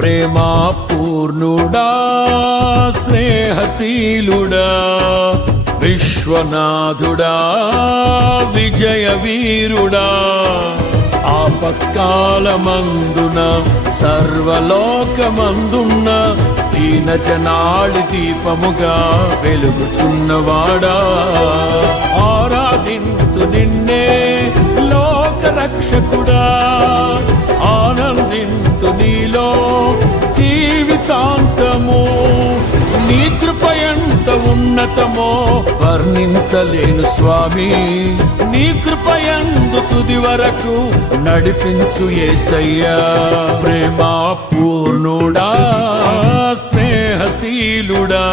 ప్రేమా పూర్ణుడా స్నేహశీలుడా విశ్వనాథుడా విజయ వీరుడా ఆపత్కాలమందున సర్వలోకమందున్న దీన జనాళి దీపముగా వెలుగుచున్నవాడా ఆరాధింతు నిన్నే లోక రక్షకుడా ఆనందింతు నీలో జీవితాంతము నీ కృప ఎంత ఉన్నతమో వర్ణించలేను స్వామి నీ కృప యందు తుది వరకు నడిపించు యేసయ్యా ప్రేమా పూర్ణుడా స్నేహశీలుడా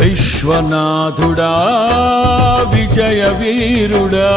విశ్వనాథుడా విజయ వీరుడా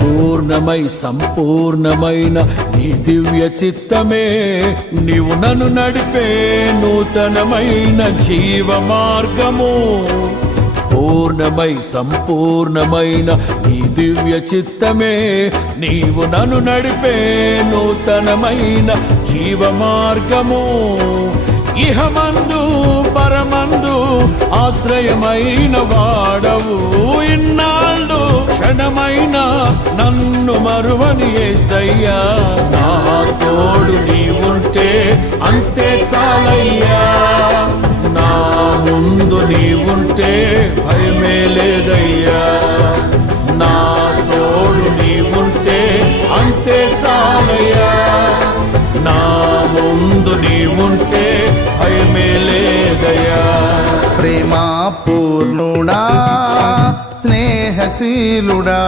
పూర్ణమై సంపూర్ణమైన నీ దివ్య చిత్తమే నీవు నన్ను నడిపే నూతనమైన జీవ మార్గము పూర్ణమై సంపూర్ణమైన నీ దివ్య చిత్తమే నీవు నన్ను నడిపే నూతనమైన జీవ మార్గము ఇహమందు పరమందు ఆశ్రయమైన వాడవు ఇన్నాళ్ళు క్షణమైన నన్ను మరువని యేసయ్యా నా తోడు నీవుంటే అంతే చాలయ్యా నా ముందు నీవుంటే భయమే లేదయ్యా నా తోడు నీవుంటే అంతే చాలయ్యా నా ముందు నీవుంటే భయమే లేదయ్యా ప్రేమా పూర్ణుడా స్నేహశీలుడా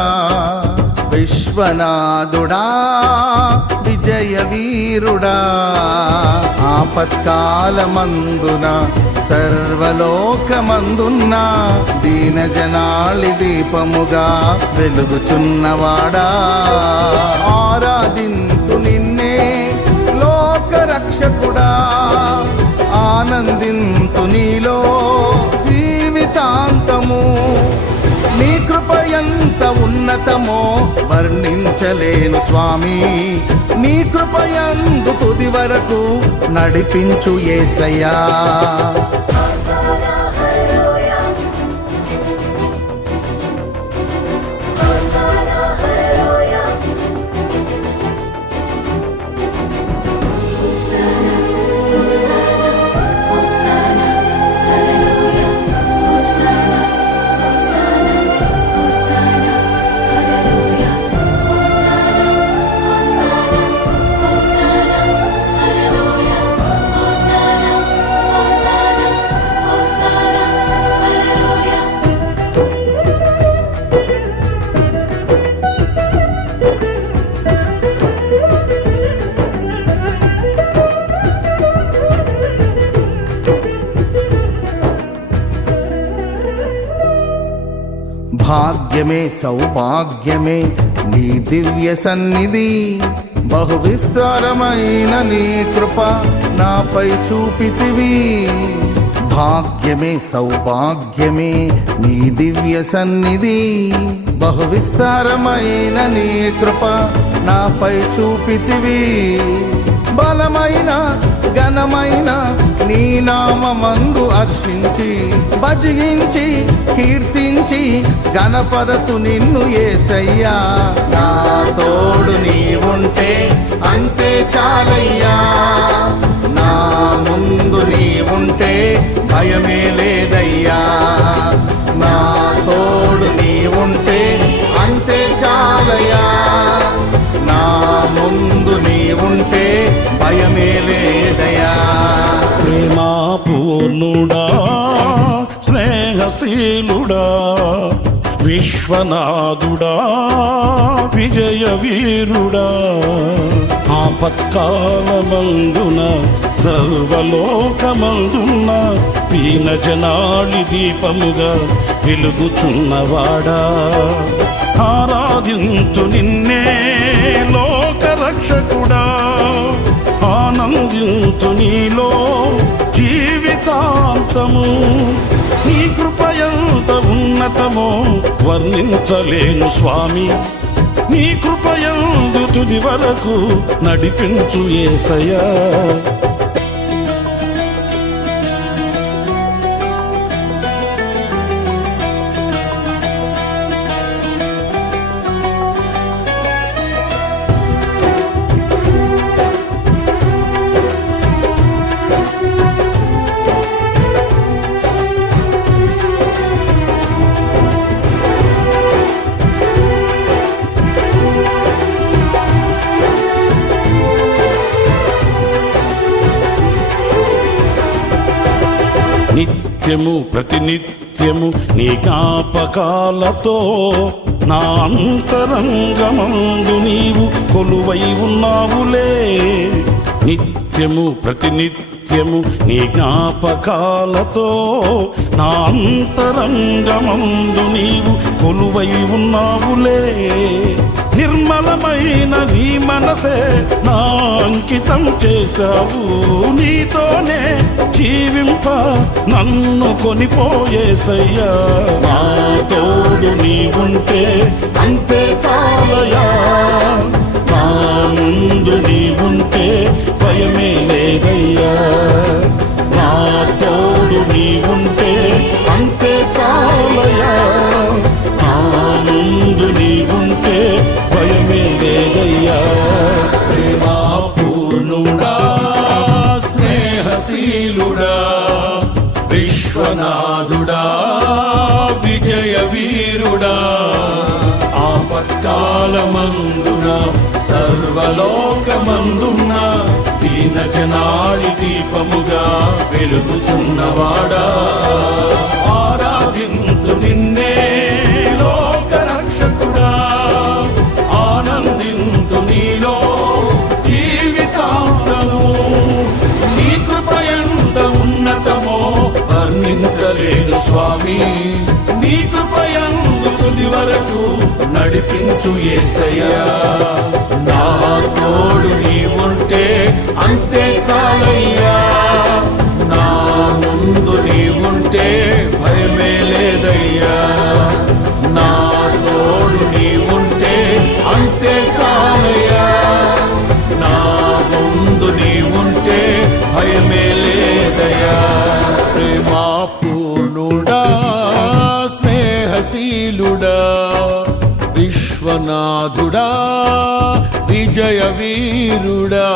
విశ్వనాథుడా విజయ వీరుడా ఆపత్కాలమందున సర్వలోకమందున్న దీన జనాళి దీపముగా వెలుగుచున్నవాడా ఆరాధింతు నిన్నే లోక రక్షకుడా ఆనందింతు నీలో జీవితాంతము నీ కృప ఎంత ఉన్నతమో వర్ణించలేను స్వామి నీ కృప యందు తుది వరకు నడిపించు యేసయ్యా భాగ్యమే సౌభాగ్యమే నీ దివ్య సన్నిధి బహు విస్తారమైన నీ కృప నాపై చూపితివి భాగ్యమే సౌభాగ్యమే నీ దివ్య సన్నిధి బహు విస్తారమైన నీ కృప నాపై చూపితివి బలమైన ఘనమైన నీ నామమందు అర్చించి భజించి కీర్తించి గణపరతు నిన్ను యేసయ్యా నా తోడు నీవుంటే అంతే చాలయ్యా నా ముందు నీవుంటే పూర్ణుడా స్నేహశీలుడా విశ్వనాథుడా విజయ వీరుడా ఆపత్కాలమందున సర్వలోకమందున దీన జనాళి దీపముగా వెలుగుచున్నవాడా ఆరాధింతు నిన్నే లోకరక్షకుడా ఆనందింతు నీలో జీవితాంతము నీ కృపయంత ఉన్నతమో వర్ణించలేను స్వామి నీ కృపయందు తుది వరకు నడిపించు యేసయ్యా నిత్యము ప్రతినిత్యము నీ జ్ఞాపకాలతో నా అంతరంగమందు నీవు కొలువై ఉన్నావులే నిత్యము ప్రతినిత్యము నీ జ్ఞాపకాలతో నా అంతరంగమందు నీవు కొలువై ఉన్నావులే నిర్మలమైన నీ మనసే నా అంకితం చేశావు నీతోనే జీవింప నన్ను కొనిపోయేసయ్యా నా తోడు నీ ఉంటే అంతే చాలయా నా ముందు నీ ఉంటే భయమే లేదయ్యా నా తోడు నీ ఉంటే అంతే చాలయా నా ముందు నీ ఉంటే భయమే లేదయ్యా ప్రేమా పూర్ణుడా స్నేహశీలుడా విశ్వనాథుడా విజయ వీరుడా ఆపత్కాలమందున సర్వలోకమందున దీన జనాళి దీపముగా వెలుగుచున్నవాడా ఆరాధింతు నిన్నే లోకరక్షకుడా ఆనందింతు నీలో జీవితాంతము నీ కృపయంత ఉన్నతమో వర్ణించలేను స్వామి నీ కృపయందు తుది వరకు నడిపించు యేసయ్యా నా తోడు నీ ఉంటే అంతే చాలయ్యా నా ముందు నీ ఉంటే భయమే లేదయ్యా నా తోడు నీ ఉంటే అంతే చాలయ్యా నా ముందు నీ ఉంటే భయమే లేదయ్యా ప్రేమా పూర్ణుడా స్నేహశీలుడా విశ్వనాథుడా విజయ వీరుడా